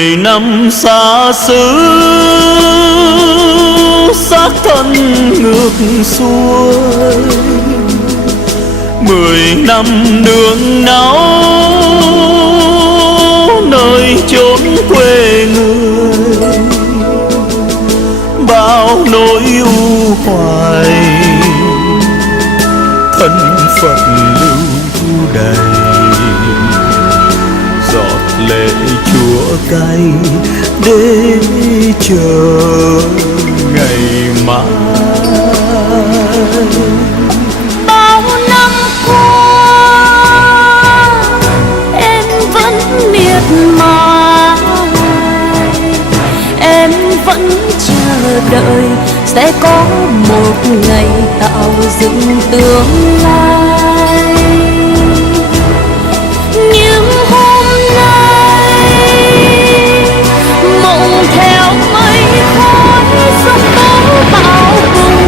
10 năm xa xứ, xác thân ngược xuôi. 10 năm nương náu nơi chốn quê người, bao nỗi u hoài thân phận lưu đầy. Giọt lệ chúa cay để chờ ngày mai. Bao năm qua em vẫn miệt mài, em vẫn chờ đợi sẽ có một ngày tạo dựng tương lai. Nhưng hôm nay mộng theo mây khói giông tố bão bùng,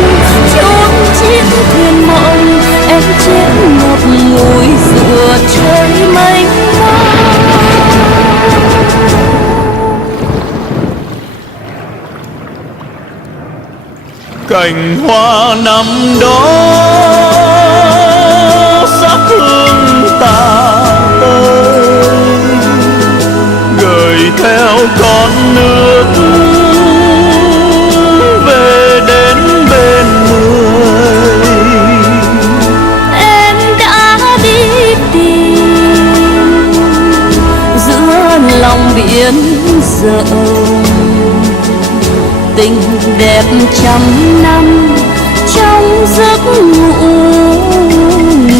chốn chiếc thuyền mộng em chết ngập ngùi giữa trời mênh mông. Cành hoa năm đó sắc hương tàn tới, gửi theo con nước về đến bên người. Em đã đi tìm giữa lòng biển rộng, tình đẹp trăm năm trong giấc ngủ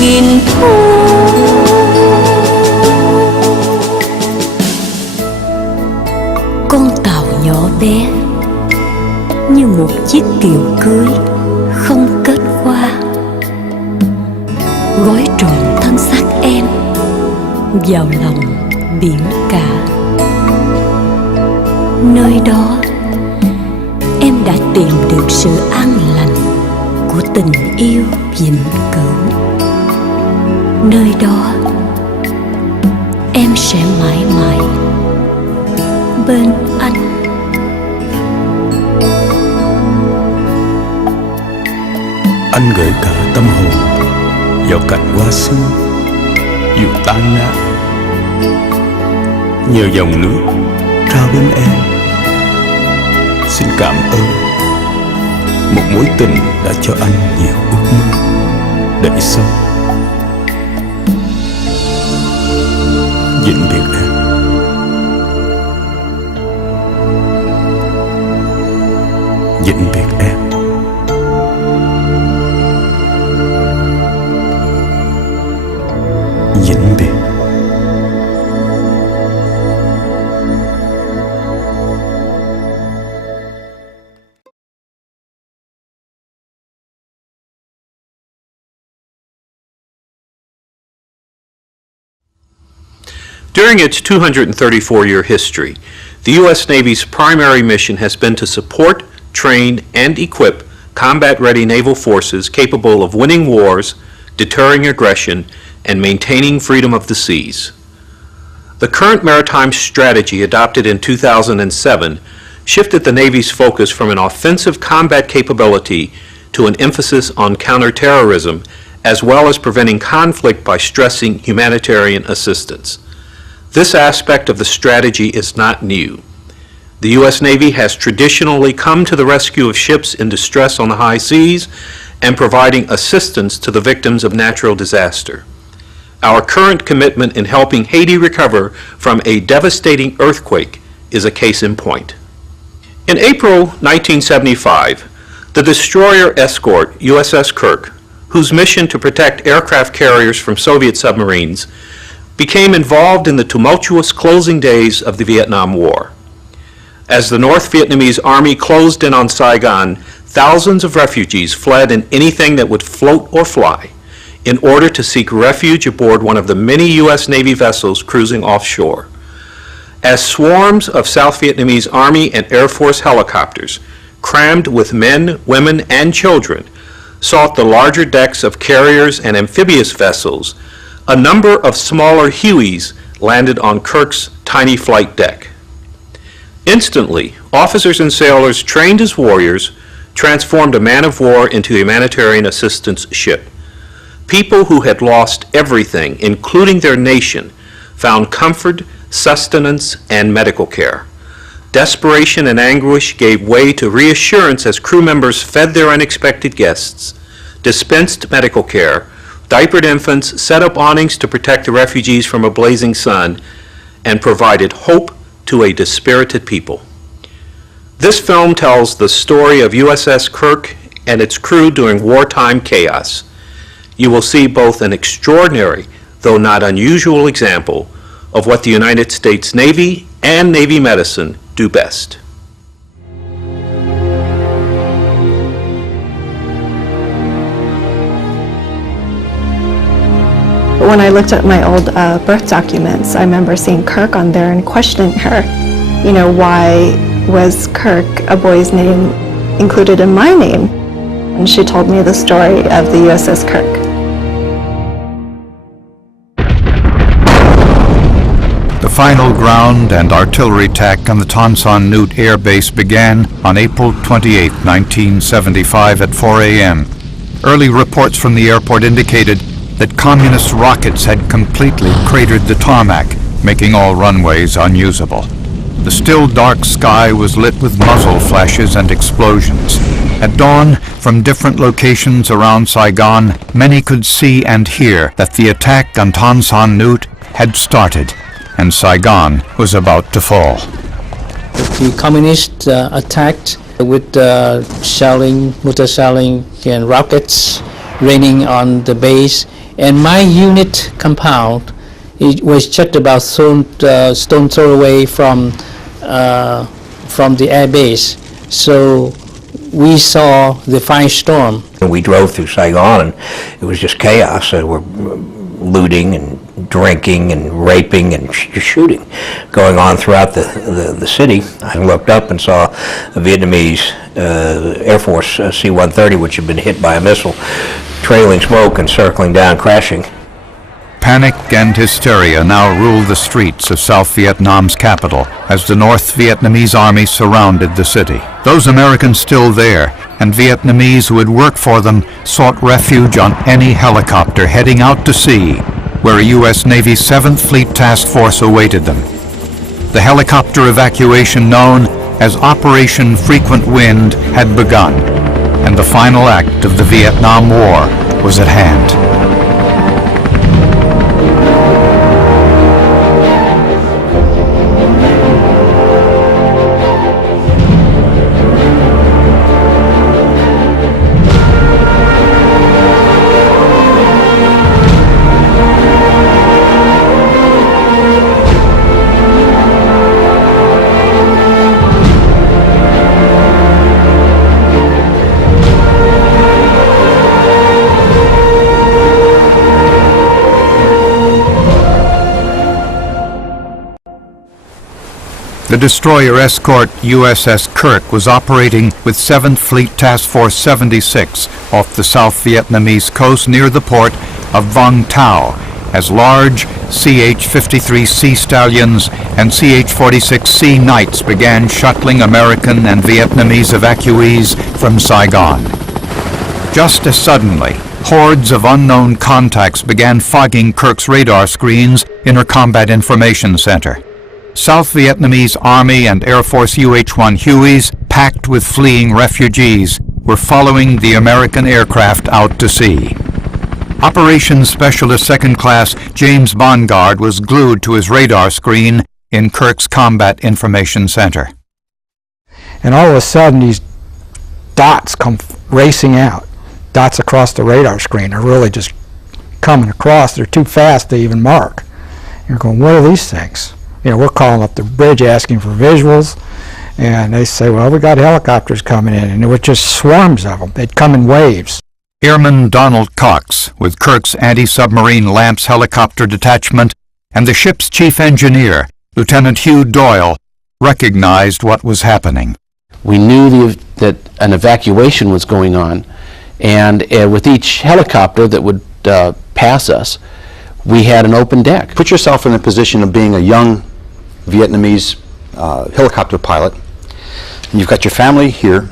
nghìn thu. Con tàu nhỏ bé như một chiếc kiệu cưới không kết hoa, gói trọn thân xác em vào lòng biển cả. Nơi đó em đã tìm được sự an lành của tình yêu vĩnh cửu. Nơi đó em sẽ mãi mãi bên anh. Anh gửi cả tâm hồn vào cành hoa xưa dù tan nát, nhờ dòng nước trao đến em. Xin cảm ơn một mối tình đã cho anh nhiều ước mơ đẩy sâu. Vĩnh biệt em. Vĩnh biệt em. Vĩnh biệt. During its 234-year history, the U.S. Navy's primary mission has been to support, train, and equip combat-ready naval forces capable of winning wars, deterring aggression, and maintaining freedom of the seas. The current maritime strategy adopted in 2007 shifted the Navy's focus from an offensive combat capability to an emphasis on counterterrorism, as well as preventing conflict by stressing humanitarian assistance. This aspect of the strategy is not new. The U.S. Navy has traditionally come to the rescue of ships in distress on the high seas and providing assistance to the victims of natural disaster. Our current commitment in helping Haiti recover from a devastating earthquake is a case in point. In April 1975, the destroyer escort USS Kirk, whose mission to protect aircraft carriers from Soviet submarines, became involved in the tumultuous closing days of the Vietnam War. As the North Vietnamese Army closed in on Saigon, thousands of refugees fled in anything that would float or fly in order to seek refuge aboard one of the many U.S. Navy vessels cruising offshore. As swarms of South Vietnamese Army and Air Force helicopters, crammed with men, women, and children, sought the larger decks of carriers and amphibious vessels, a number of smaller Hueys landed on Kirk's tiny flight deck. Instantly, officers and sailors trained as warriors transformed a man-of-war into a humanitarian assistance ship. People who had lost everything, including their nation, found comfort, sustenance, and medical care. Desperation and anguish gave way to reassurance as crew members fed their unexpected guests, dispensed medical care, diapered infants, set up awnings to protect the refugees from a blazing sun, and provided hope to a dispirited people. This film tells the story of USS Kirk and its crew during wartime chaos. You will see both an extraordinary, though not unusual, example of what the United States Navy and Navy medicine do best. When I looked at my old birth documents, I remember seeing Kirk on there and questioning her, why was Kirk, a boy's name, included in my name? And she told me the story of the USS Kirk. The final ground and artillery attack on the Tan Son Nhut Air Base began on April 28, 1975 at 4 a.m. Early reports from the airport indicated that communist rockets had completely cratered the tarmac, making all runways unusable. The still dark sky was lit with muzzle flashes and explosions. At dawn, from different locations around Saigon, many could see and hear that the attack on Tan Son Nhut had started, and Saigon was about to fall. The communists attacked with shelling, mortar shelling, and rockets raining on the base. And my unit compound, it was just about stone throw away from the air base. So we saw the firestorm. We drove through Saigon and it was just chaos. There were looting and drinking and raping and shooting going on throughout the city. I looked up and saw a Vietnamese Air Force C-130, which had been hit by a missile, trailing smoke and circling down, crashing. Panic and hysteria now ruled the streets of South Vietnam's capital as the North Vietnamese army surrounded the city. Those Americans still there, and Vietnamese who had worked for them, sought refuge on any helicopter heading out to sea, where a U.S. Navy 7th Fleet Task Force awaited them. The helicopter evacuation known as Operation Frequent Wind had begun, and the final act of the Vietnam War was at hand. The destroyer escort USS Kirk was operating with 7th Fleet Task Force 76 off the South Vietnamese coast near the port of Vung Tau as large CH-53 Sea Stallions and CH-46 Sea Knights began shuttling American and Vietnamese evacuees from Saigon. Just as suddenly, hordes of unknown contacts began fogging Kirk's radar screens in her Combat Information Center. South Vietnamese Army and Air Force UH-1 Hueys, packed with fleeing refugees, were following the American aircraft out to sea. Operations Specialist Second Class James Bongard was glued to his radar screen in Kirk's Combat Information Center. And all of a sudden these dots come racing out. Dots across the radar screen are really just coming across. They're too fast to even mark. You're going, what are these things? We're calling up the bridge asking for visuals, and they say, well, we got helicopters coming in, and there were just swarms of them. They'd come in waves. Airman Donald Cox, with Kirk's anti-submarine Lamps helicopter detachment, and the ship's chief engineer, Lieutenant Hugh Doyle, recognized what was happening. We knew that an evacuation was going on, and with each helicopter that would pass us, we had an open deck. Put yourself in the position of being a young Vietnamese helicopter pilot, and you've got your family here,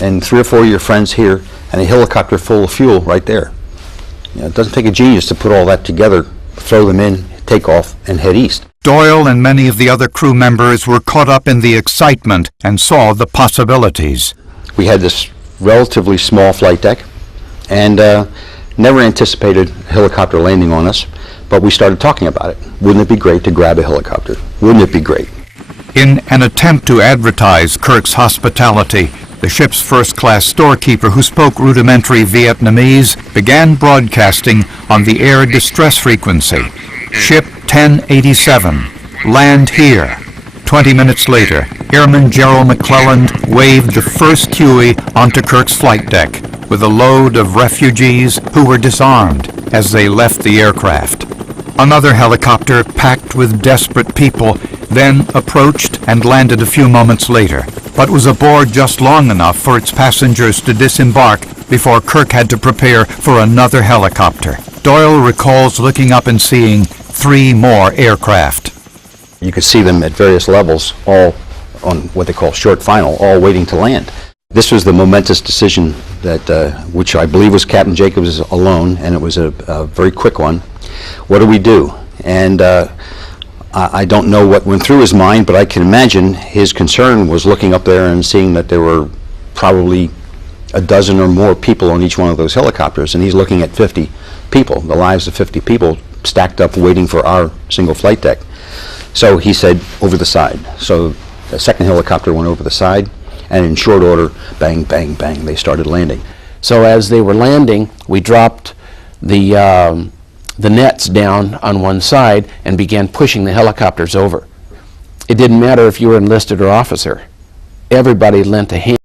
and 3 or 4 of your friends here, and a helicopter full of fuel right there. You know, it doesn't take a genius to put all that together, throw them in, take off, and head east. Doyle and many of the other crew members were caught up in the excitement and saw the possibilities. We had this relatively small flight deck, and never anticipated a helicopter landing on us, but we started talking about it. Wouldn't it be great to grab a helicopter? Wouldn't it be great? In an attempt to advertise Kirk's hospitality, the ship's first-class storekeeper, who spoke rudimentary Vietnamese, began broadcasting on the air distress frequency. Ship 1087, land here. 20 minutes later, Airman Gerald McClelland waved the first Huey onto Kirk's flight deck with a load of refugees who were disarmed as they left the aircraft. Another helicopter packed with desperate people then approached and landed a few moments later, but was aboard just long enough for its passengers to disembark before Kirk had to prepare for another helicopter. Doyle recalls looking up and seeing 3 more aircraft. You could see them at various levels, all on what they call short final, all waiting to land. This was the momentous decision that, which I believe was Captain Jacobs alone, and it was a very quick one. What do we do? And I don't know what went through his mind, but I can imagine his concern was looking up there and seeing that there were probably a dozen or more people on each one of those helicopters, and he's looking at 50 people, the lives of 50 people stacked up waiting for our single flight deck. So he said, over the side. So the second helicopter went over the side, and in short order, bang, bang, bang, they started landing. So as they were landing, we dropped the nets down on one side and began pushing the helicopters over. It didn't matter if you were enlisted or officer. Everybody lent a hand.